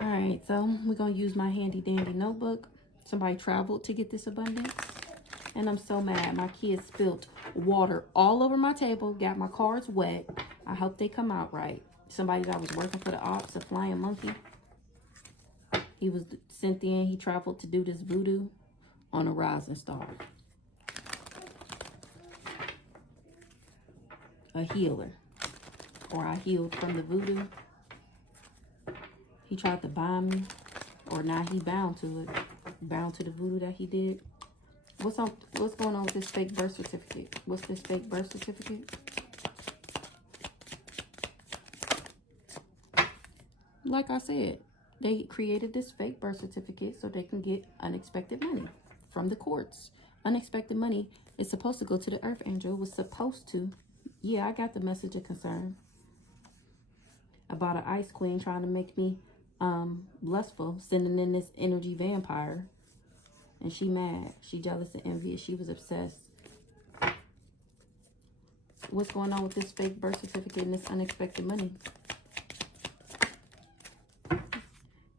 All right, so we're going to use my handy dandy notebook. Somebody traveled to get this abundance. And I'm so mad. My kids spilled water all over my table, got my cards wet. I hope they come out right. Somebody that was working for the ops, a flying monkey. He was sent in. He traveled to do this voodoo on a rising star. A healer. Or I healed from the voodoo. He tried to bind me. Or now he bound to it. Bound to the voodoo that he did. What's going on with this fake birth certificate? What's this fake birth certificate? Like I said, they created this fake birth certificate so they can get unexpected money from the courts. Unexpected money is supposed to go to the earth angel. It was supposed to. Yeah, I got the message of concern about an ice queen trying to make me lustful, sending in this energy vampire. And she mad. She jealous and envious. She was obsessed. What's going on with this fake birth certificate and this unexpected money?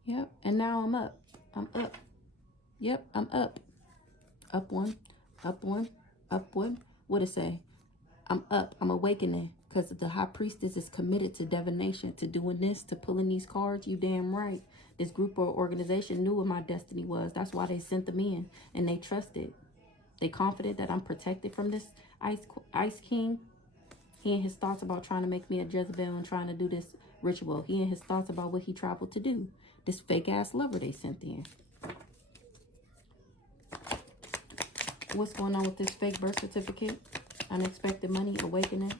Yep. And now I'm up. I'm up. Yep, I'm up. Up one. Up one. Up one. What it say? I'm up. I'm awakening. Because the high priestess is committed to divination, to doing this, to pulling these cards. You damn right. This group or organization knew what my destiny was. That's why they sent them in. And they trusted. They confident that I'm protected from this ice king. He and his thoughts about trying to make me a Jezebel and trying to do this ritual. He and his thoughts about what he traveled to do. This fake ass lover they sent in. What's going on with this fake birth certificate? Unexpected money, awakening.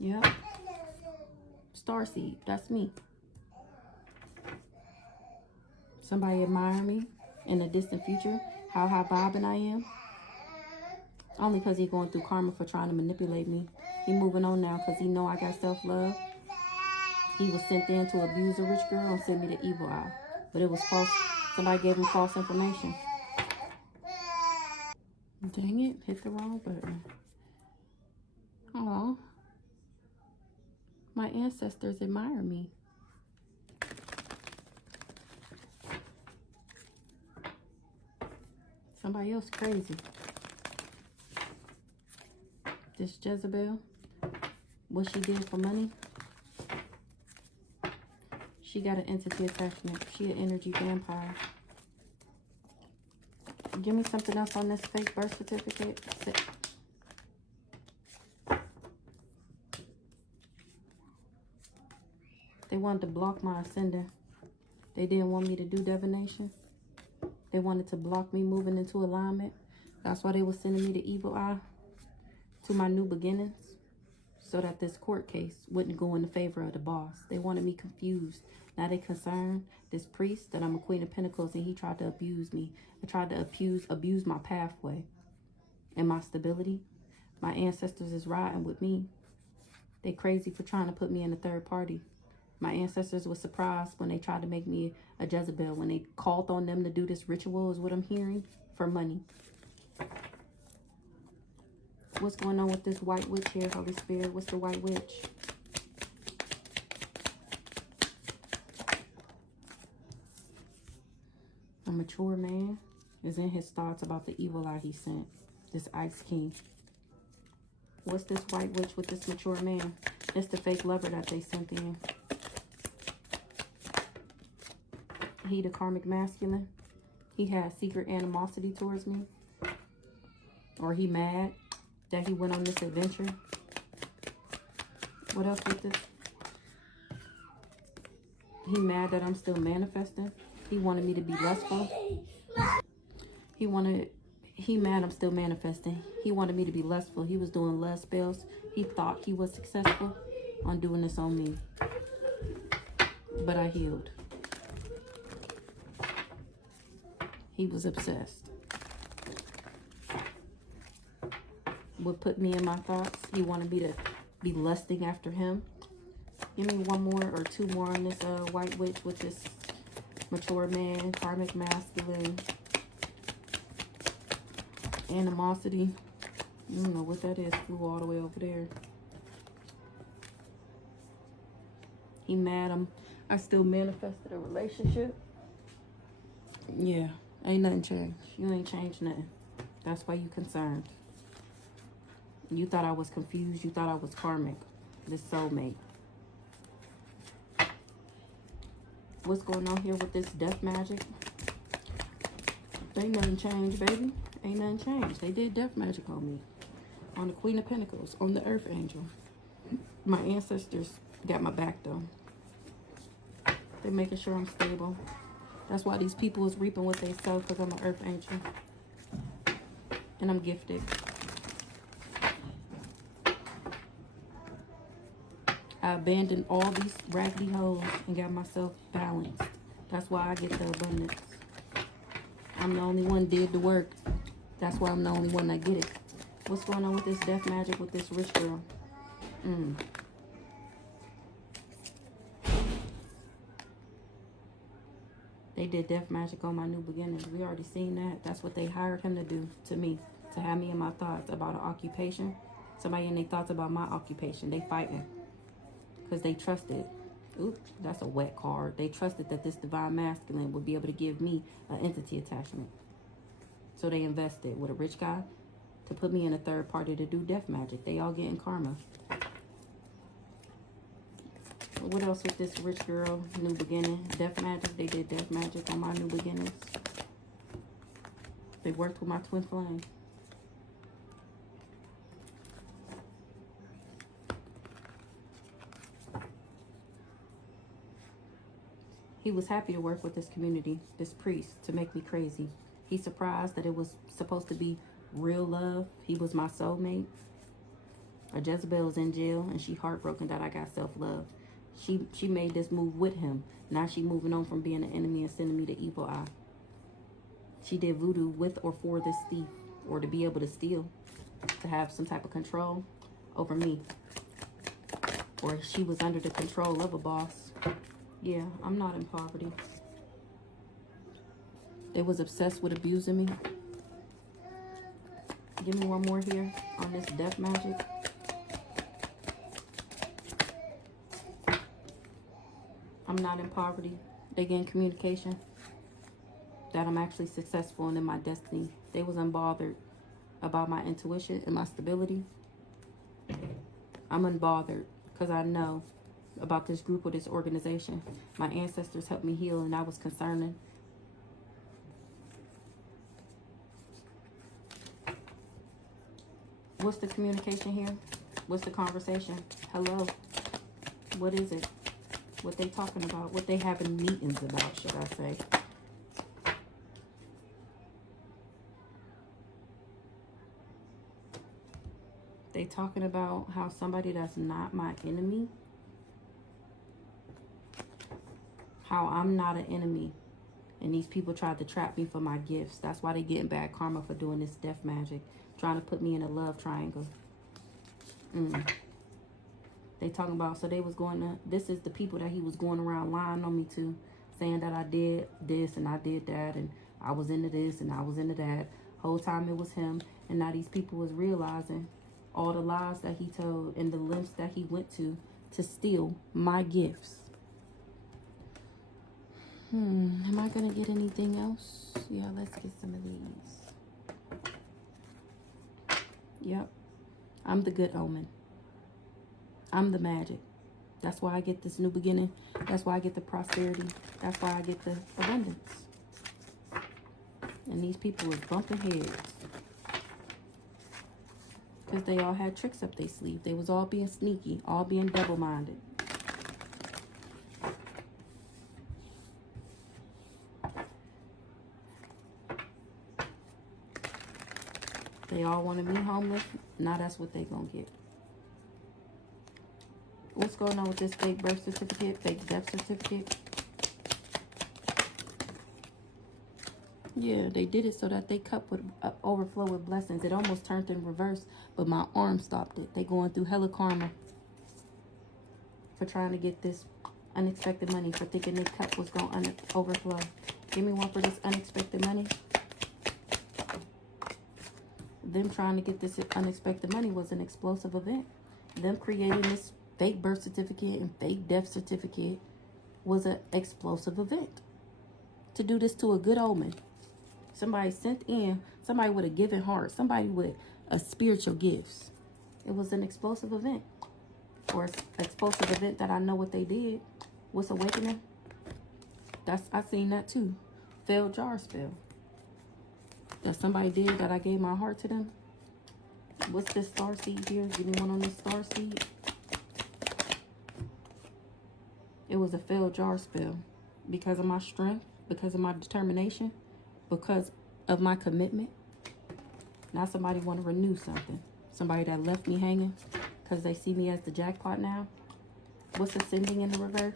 Yep. Starseed, that's me. Somebody admire me in the distant future. How high vibing I am. Only because he's going through karma for trying to manipulate me. He moving on now because he know I got self-love. He was sent in to abuse a rich girl and send me the evil eye. But it was false. Somebody gave him false information. Dang it, hit the wrong button. Aw. My ancestors admire me. Somebody else crazy. This Jezebel, what she did for money. She got an entity attachment. She an energy vampire. Give me something else on this fake birth certificate. They wanted to block my ascendant. They didn't want me to do divination. They wanted to block me moving into alignment. That's why they were sending me the evil eye to my new beginnings. So that this court case wouldn't go in the favor of the boss. They wanted me confused. Now they concerned this priest that I'm a Queen of Pentacles and he tried to abuse me. He tried to abuse my pathway and my stability. My ancestors is riding with me. They crazy for trying to put me in a third party. My ancestors were surprised when they tried to make me a Jezebel. When they called on them to do this ritual is what I'm hearing, for money. What's going on with this white witch here, Holy Spirit? What's the white witch? A mature man is in his thoughts about the evil eye he sent. This Ice King. What's this white witch with this mature man? It's the fake lover that they sent in. He the karmic masculine. He has secret animosity towards me. Or he mad that he went on this adventure. What else with this? He mad that I'm still manifesting. He wanted me to be lustful. He mad I'm still manifesting. He wanted me to be lustful. He was doing lust spells. He thought he was successful on doing this on me. But I healed. He was obsessed. Would put me in my thoughts. He wanted me to be lusting after him. Give me one more or two more on this white witch with this mature man, karmic masculine, animosity. I don't know what that is. Flew all the way over there. He mad. I still manifested a relationship. Yeah, ain't nothing changed. You ain't changed nothing. That's why you concerned. You thought I was confused. You thought I was karmic. This soulmate. What's going on here with this death magic? Ain't nothing changed, baby. Ain't nothing changed. They did death magic on me. On the Queen of Pentacles. On the Earth Angel. My ancestors got my back, though. They're making sure I'm stable. That's why these people is reaping what they sow, because I'm an Earth Angel. And I'm gifted. I abandoned all these raggedy hoes and got myself balanced. That's why I get the abundance. I'm the only one did the work. That's why I'm the only one that get it. What's going on with this death magic with this rich girl? They did death magic on my new beginnings. We already seen that. That's what they hired him to do to me. To have me in my thoughts about an occupation. Somebody in their thoughts about my occupation. They fighting. Because they trusted. Oops, that's a wet card. They trusted that this divine masculine would be able to give me an entity attachment. So they invested with a rich guy to put me in a third party to do death magic. They all getting karma. What else with this rich girl? New beginning. Death magic. They did death magic on my new beginnings. They worked with my twin flame. He was happy to work with this community, this priest, to make me crazy. He's surprised that it was supposed to be real love. He was my soulmate. A Jezebel's in jail, and she heartbroken that I got self-love. She made this move with him. Now she moving on from being an enemy and sending me the evil eye. She did voodoo with or for this thief, or to be able to steal, to have some type of control over me. Or she was under the control of a boss. Yeah, I'm not in poverty. They was obsessed with abusing me. Give me one more here on this death magic. I'm not in poverty. They gain communication. That I'm actually successful and in my destiny. They was unbothered about my intuition and my stability. I'm unbothered because I know about this group or this organization. My ancestors helped me heal, and that was concerning. What's the communication here? What's the conversation? Hello? What is it? What they talking about? What they having meetings about, should I say? They talking about how somebody that's not my enemy, how I'm not an enemy, and these people tried to trap me for my gifts. That's why they getting bad karma for doing this death magic, trying to put me in a love triangle. They talking about, so they was going to, this is the people that he was going around lying on me to, saying that I did this and I did that, and I was into this and I was into that. Whole time it was him, and now these people was realizing all the lies that he told and the lengths that he went to steal my gifts. Am I gonna get anything else? Yeah, let's get some of these. Yep, I'm the good omen. I'm the magic. That's why I get this new beginning. That's why I get the prosperity. That's why I get the abundance. And these people was bumping heads. Because they all had tricks up their sleeve. They was all being sneaky. All being double-minded. They all wanted me homeless. Now that's what they gonna get. What's going on with this fake birth certificate, fake death certificate? Yeah, they did it so that they cup would overflow with blessings. It almost turned in reverse, but my arm stopped it. They going through hella karma for trying to get this unexpected money, for thinking their cup was going to overflow. Give me one for this unexpected money. Them trying to get this unexpected money was an explosive event. Them creating this fake birth certificate and fake death certificate was an explosive event. To do this to a good omen. Somebody sent in, somebody with a giving heart, somebody with a spiritual gifts. It was an explosive event. Or an explosive event that I know what they did. What's awakening? I seen that too. Failed jar spell. That somebody did that I gave my heart to them. What's this star seed here? Give me one on this star seed. It was a failed jar spell. Because of my strength. Because of my determination. Because of my commitment. Now somebody want to renew something. Somebody that left me hanging. Because they see me as the jackpot now. What's ascending in the reverse?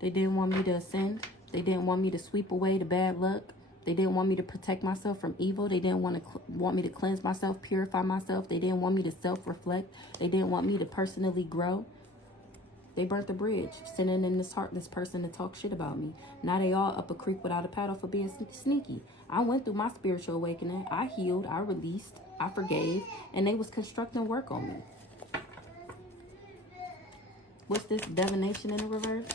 They didn't want me to ascend. They didn't want me to sweep away the bad luck. They didn't want me to protect myself from evil. They didn't want me to cleanse myself, purify myself. They didn't want me to self-reflect. They didn't want me to personally grow. They burnt the bridge, sending in this heartless person to talk shit about me. Now they all up a creek without a paddle for being sneaky. I went through my spiritual awakening. I healed. I released. I forgave. And they was constructing work on me. What's this divination in the reverse?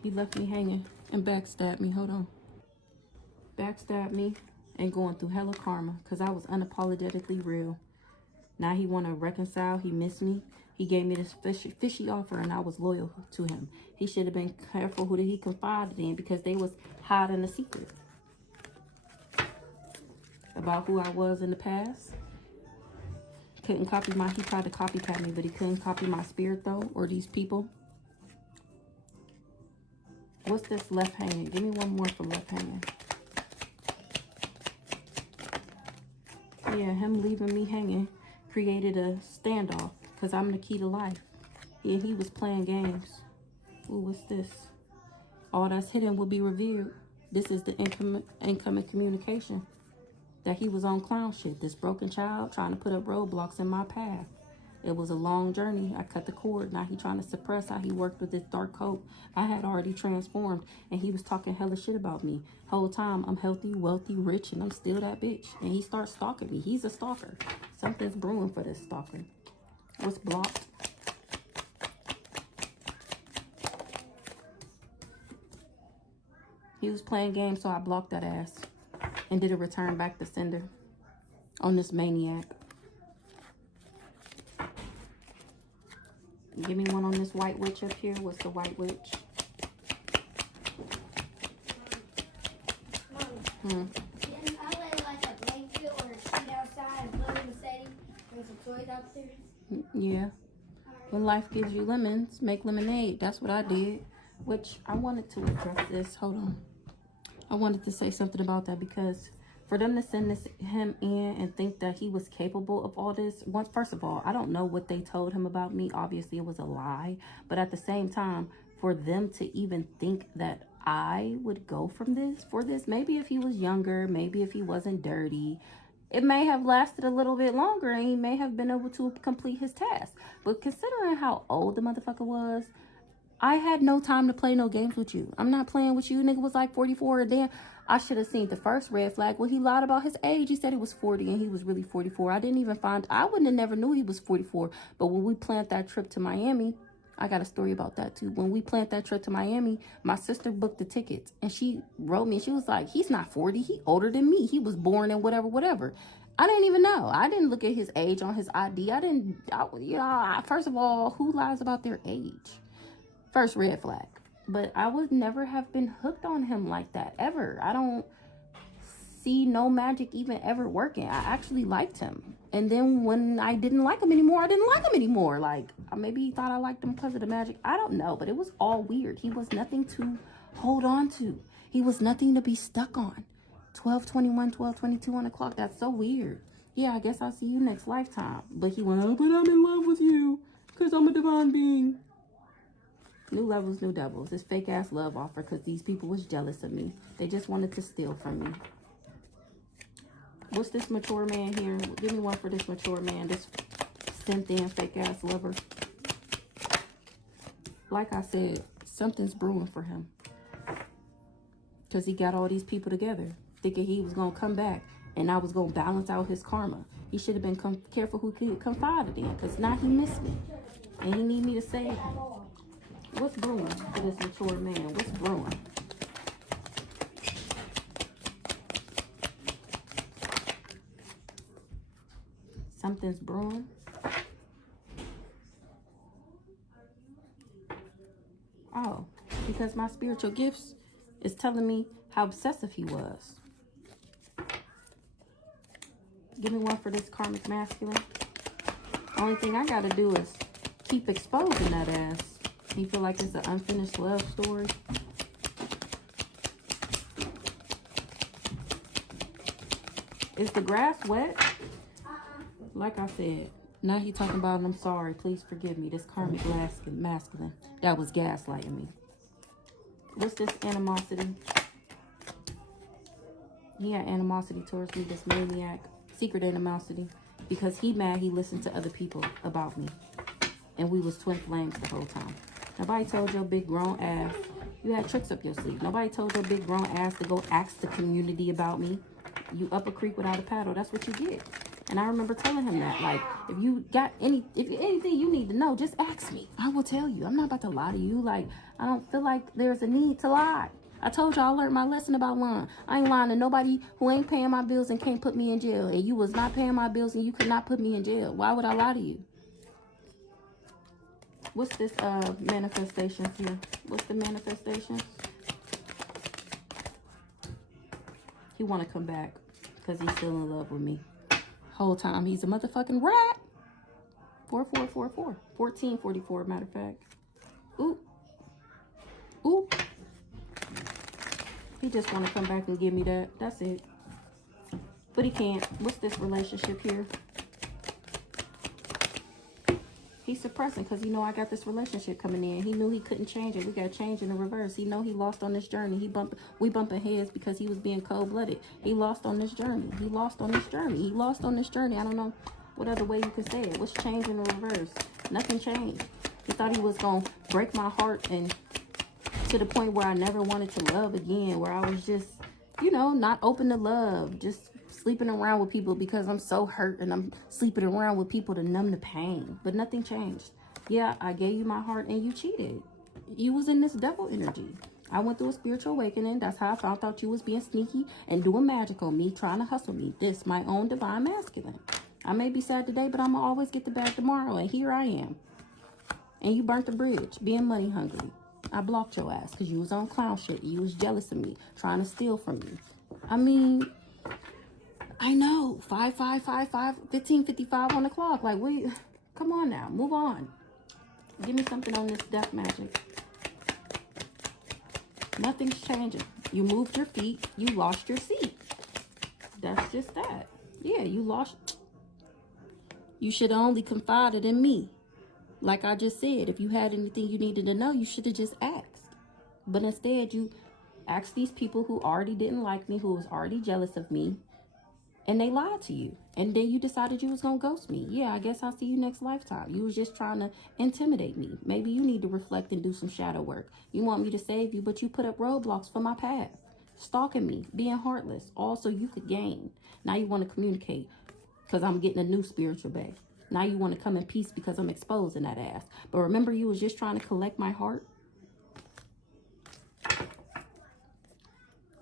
He left me hanging and backstabbed me. Hold on. Backstabbed me and going through hella karma because I was unapologetically real. Now he want to reconcile. He missed me. He gave me this fishy offer and I was loyal to him. He should have been careful who he confided in because they was hiding a secret about who I was in the past. Couldn't copy he tried to copycat me, but he couldn't copy my spirit though, or these people. What's this left hanging? Give me one more for left hanging. Yeah, him leaving me hanging created a standoff because I'm the key to life. Yeah, he was playing games. Ooh, what's this? All that's hidden will be revealed. This is the incoming communication that he was on clown shit. This broken child trying to put up roadblocks in my path. It was a long journey. I cut the cord. Now he trying to suppress how he worked with this dark coat. I had already transformed and he was talking hella shit about me. Whole time I'm healthy, wealthy, rich, and I'm still that bitch. And he starts stalking me. He's a stalker. Something's brewing for this stalker. What's blocked? He was playing games, so I blocked that ass. And did a return back to sender on this maniac. Give me one on this white witch up here. What's the white witch? Didn't I lay like a blanket or a sheet outside and put in the setting? There's some toys out there. Yeah. When life gives you lemons, make lemonade. That's what I did. Which I wanted to address this. Hold on. I wanted to say something about that because for them to send him in and think that he was capable of all this, first of all, I don't know what they told him about me. Obviously, it was a lie. But at the same time, for them to even think that I would go for this, maybe if he was younger, maybe if he wasn't dirty, it may have lasted a little bit longer and he may have been able to complete his task. But considering how old the motherfucker was, I had no time to play no games with you. I'm not playing with you. Nigga was like 44 and then I should have seen the first red flag when he lied about his age. He said he was 40 and he was really 44. I wouldn't have never knew he was 44. But when we planned that trip to Miami, I got a story about that too. When we planned that trip to Miami, my sister booked the tickets and she wrote me. She was like, he's not 40. He older than me. He was born in whatever. I didn't even know. I didn't look at his age on his ID. First of all, who lies about their age? First red flag. But I would never have been hooked on him like that, ever. I don't see no magic even ever working. I actually liked him. And then when I didn't like him anymore, I didn't like him anymore. Like, maybe he thought I liked him because of the magic. I don't know, but it was all weird. He was nothing to hold on to. He was nothing to be stuck on. 12:21, 12:22 on the clock. That's so weird. Yeah, I guess I'll see you next lifetime. But he went, oh, but I'm in love with you because I'm a divine being. New levels, new devils. This fake ass love offer because these people was jealous of me. They just wanted to steal from me. What's this mature man here? Give me one for this mature man. This sent in fake ass lover. Like I said, something's brewing for him. Because he got all these people together. Thinking he was going to come back. And I was going to balance out his karma. He should have been careful who he confided in. Because now he missed me. And he need me to save him. What's brewing for this mature man? What's brewing? Something's brewing. Oh, because my spiritual gifts is telling me how obsessive he was. Give me one for this karmic masculine. Only thing I got to do is keep exposing that ass. You feel like it's an unfinished love story? Is the grass wet? Like I said, now he talking about, I'm sorry, please forgive me. This karmic masculine that was gaslighting me. What's this animosity? He had animosity towards me, this maniac. Secret animosity. Because he mad he listened to other people about me. And we was twin flames the whole time. Nobody told your big grown ass you had tricks up your sleeve. Nobody told your big grown ass to go ask the community about me. You up a creek without a paddle. That's what you get. And I remember telling him that, like, if you got anything you need to know, just ask me. I will tell you. I'm not about to lie to you. Like, I don't feel like there's a need to lie. I told y'all I learned my lesson about lying. I ain't lying to nobody who ain't paying my bills and can't put me in jail. And you was not paying my bills and you could not put me in jail. Why would I lie to you? What's this manifestation here? What's the manifestation? He want to come back because he's still in love with me. Whole time he's a motherfucking rat. 4444. 1444, matter of fact. Ooh. Ooh. He just want to come back and give me that. That's it. But he can't. What's this relationship here? He's suppressing because he know I got this relationship coming in. He knew he couldn't change it. We got to change in the reverse. He know he lost on this journey. We bumping heads because he was being cold-blooded. He lost on this journey. He lost on this journey. He lost on this journey. I don't know what other way you could say it. What's change in the reverse? Nothing changed. He thought he was going to break my heart and to the point where I never wanted to love again, where I was just, you know, not open to love, just sleeping around with people because I'm so hurt and I'm sleeping around with people to numb the pain. But nothing changed. Yeah, I gave you my heart and you cheated. You was in this devil energy. I went through a spiritual awakening. That's how I found out you was being sneaky and doing magic on me, trying to hustle me. This, my own divine masculine. I may be sad today, but I'm going to always get the bag tomorrow. And here I am. And you burnt the bridge, being money hungry. I blocked your ass because you was on clown shit. You was jealous of me, trying to steal from me. I mean, I know. 5555, 1555 on the clock. Like, wait, come on now. Move on. Give me something on this death magic. Nothing's changing. You moved your feet. You lost your seat. That's just that. Yeah, you lost. You should have only confided in me. Like I just said, if you had anything you needed to know, you should have just asked. But instead, you asked these people who already didn't like me, who was already jealous of me, and they lied to you. And then you decided you was going to ghost me. Yeah, I guess I'll see you next lifetime. You was just trying to intimidate me. Maybe you need to reflect and do some shadow work. You want me to save you, but you put up roadblocks for my path. Stalking me, being heartless, all so you could gain. Now you want to communicate because I'm getting a new spiritual bag. Now you want to come in peace because I'm exposing that ass. But remember, you was just trying to collect my heart.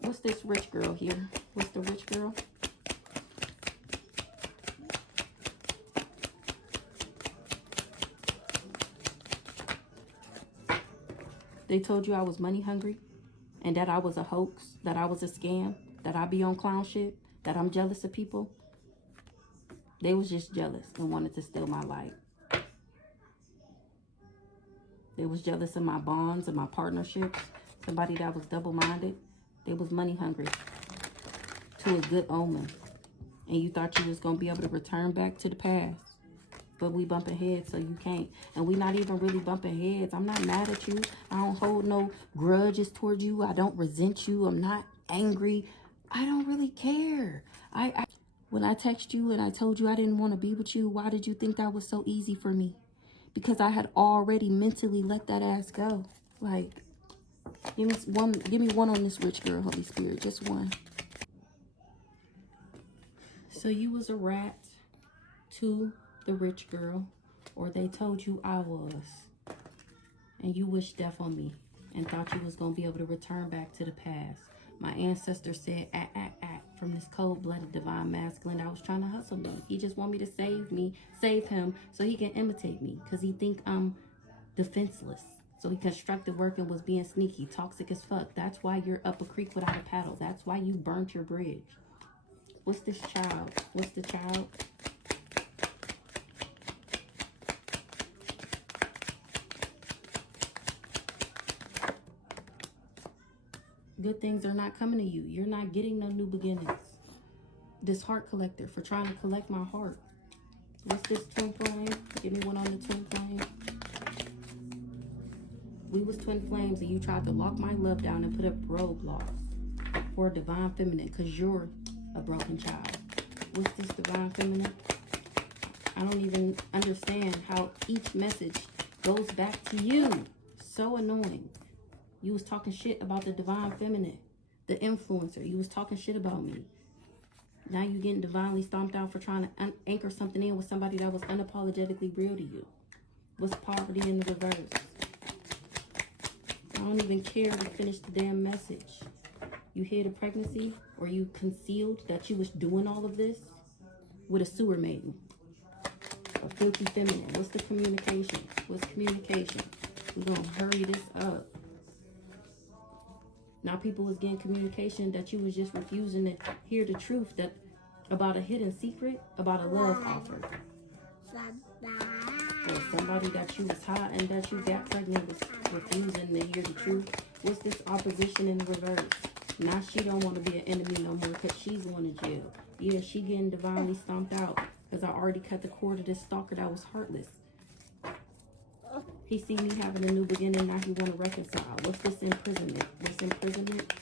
What's this rich girl here? What's the rich girl? They told you I was money hungry and that I was a hoax, that I was a scam, that I be on clown shit, that I'm jealous of people. They was just jealous and wanted to steal my life. They was jealous of my bonds and my partnerships. Somebody that was double-minded. They was money hungry to a good omen. And you thought you was going to be able to return back to the past. but we bumping heads, so you can't. And we not even really bumping heads. I'm not mad at you. I don't hold no grudges towards you. I don't resent you. I'm not angry. I don't really care. When I text you and I told you I didn't want to be with you, why did you think that was so easy for me? Because I had already mentally let that ass go. Like, give me one on this rich girl, Holy Spirit, just one. So you was a rat to the rich girl, or they told you I was, and you wished death on me and thought you was gonna be able to return back to the past. My ancestors said, act from this cold-blooded divine masculine that was trying to hustle me. He just want me to save him so he can imitate me, because he think I'm defenseless. So he constructed work and was being sneaky, toxic as fuck. That's why you're up a creek without a paddle. That's why you burnt your bridge. What's this child? What's the child? Good things are not coming to you. You're not getting no new beginnings. This heart collector for trying to collect my heart. What's this twin flame? Give me one on the twin flame. We was twin flames and you tried to lock my love down and put up roadblocks for divine feminine because you're a broken child. What's this divine feminine? I don't even understand how each message goes back to you. So annoying. You was talking shit about the divine feminine, the influencer. You was talking shit about me. Now you getting divinely stomped out for trying to anchor something in with somebody that was unapologetically real to you. What's poverty in the reverse? I don't even care to finish the damn message. You hid a pregnancy, or you concealed that you was doing all of this with a sewer maiden. A filthy feminine. What's the communication? What's communication? We're gonna hurry this up. Now people is getting communication that you was just refusing to hear the truth that about a hidden secret, about a love offer. Or somebody that you was hot and that you got pregnant was refusing to hear the truth. What's this opposition in the reverse? Now she don't want to be an enemy no more because she's going to jail. Yeah, she getting divinely stomped out because I already cut the cord of this stalker that was heartless. He see me having a new beginning, now he want to reconcile. What's this imprisonment? What's imprisonment?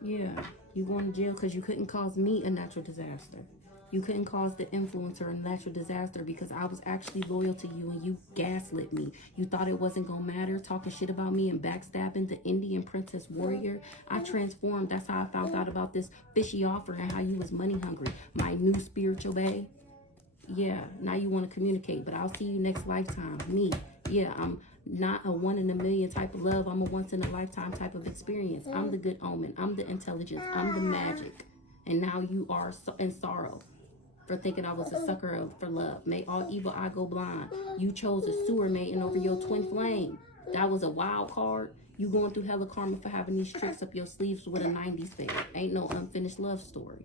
Yeah, you going to jail because you couldn't cause me a natural disaster. You couldn't cause the influencer a natural disaster because I was actually loyal to you and you gaslit me. You thought it wasn't going to matter, talking shit about me and backstabbing the Indian princess warrior. I transformed. That's how I found out about this fishy offer and how you was money hungry. My new spiritual bae. Yeah, now you want to communicate, but I'll see you next lifetime. Me. Yeah, I'm not a one in a million type of love. I'm a once in a lifetime type of experience. I'm the good omen. I'm the intelligence. I'm the magic. And now you are in sorrow for thinking I was a sucker for love. May all evil eye go blind. You chose a sewer maiden over your twin flame. That was a wild card. You going through hella karma for having these tricks up your sleeves with a 90s fade. Ain't no unfinished love story.